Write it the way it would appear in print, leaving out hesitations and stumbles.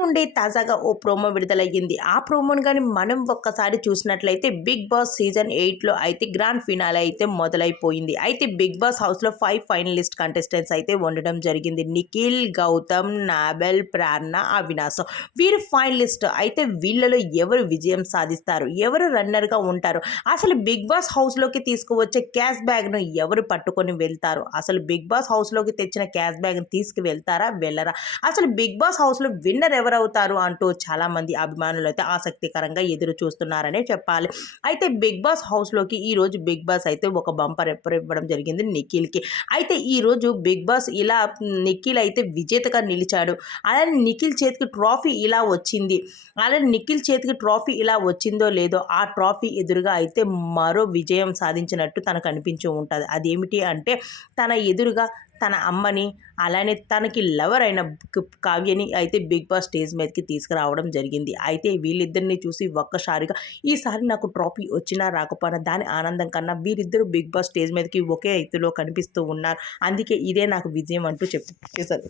నుండి తాజాగా ఓ ప్రోమో విడుదలయ్యింది. ఆ ప్రోమోను గాని మనం ఒక్కసారి చూసినట్లయితే 'బిగ్ బాస్' సీజన్ 8లో అయితే గ్రాండ్ ఫినాలే అయితే మొదలైపోయింది. అయితే 'బిగ్ బాస్' హౌస్‌లో 5 ఫైనలిస్ట్ కంటెస్టెంట్స్ అయితే ఉండడం జరిగింది. నిఖిల్, గౌతమ్, నాబెల్, ప్రార్థన, అవినాష్. వీరు ఫైనలిస్ట్. అయితే వీళ్ళలో ఎవరు విజయం సాధిస్తారు? ఎవరు రన్నర్‌గా ఉంటారు? అసలు 'బిగ్ బాస్' హౌస్‌లోకి తీసుకువచ్చే క్యాష్ బ్యాగ్‌ను ఎవరు పట్టుకొని వెళ్తారు? అసలు 'బిగ్ బాస్' హౌస్‌లోకి తెచ్చిన క్యాష్ బ్యాగ్‌ని తీసుకువెళ్తారా? వెళ్ళరా? అసలు 'బిగ్ బాస్' హౌస్‌లో విన్నర్ ఎవరవుతారు అంటూ చాలామంది అభిమానులైతే ఆసక్తికరంగా ఎదురు చూస్తున్నారనే చెప్పాలి. అయితే 'బిగ్ బాస్' హౌస్‌లోకి ఈరోజు 'బిగ్ బాస్' అయితే ఒక బంపర్ ఇవ్వడం జరిగింది నిఖిల్‌కి. అయితే ఈరోజు 'బిగ్ బాస్' ఇలా నిఖిల్ అయితే విజేతగా నిలిచాడు. అలానే నిఖిల్ చేతికి ట్రోఫీ ఇలా వచ్చింది. అలానే నిఖిల్ చేతికి ట్రోఫీ ఇలా వచ్చిందో లేదో ఆ ట్రోఫీ ఎదురుగా అయితే మరో విజయం సాధించినట్టు తనకు అనిపించి ఉంటది. అదేమిటి అంటే తన ఎదురుగా తన అమ్మని, అలానే తనకి లవర్ అయిన కావ్యని అయితే 'బిగ్ బాస్' స్టేజ్ మీదకి తీసుకురావడం జరిగింది. అయితే వీళ్ళిద్దరిని చూసి ఒక్కసారిగా ఈసారి నాకు ట్రోఫీ వచ్చినా రాకపోయినా దాని ఆనందం కన్నా వీరిద్దరూ 'బిగ్ బాస్' స్టేజ్ మీదకి ఒకే ఎత్తులో కనిపిస్తూ ఉన్నారు. అందుకే ఇదే నాకు విజయం అంటూ చెప్పేసారు.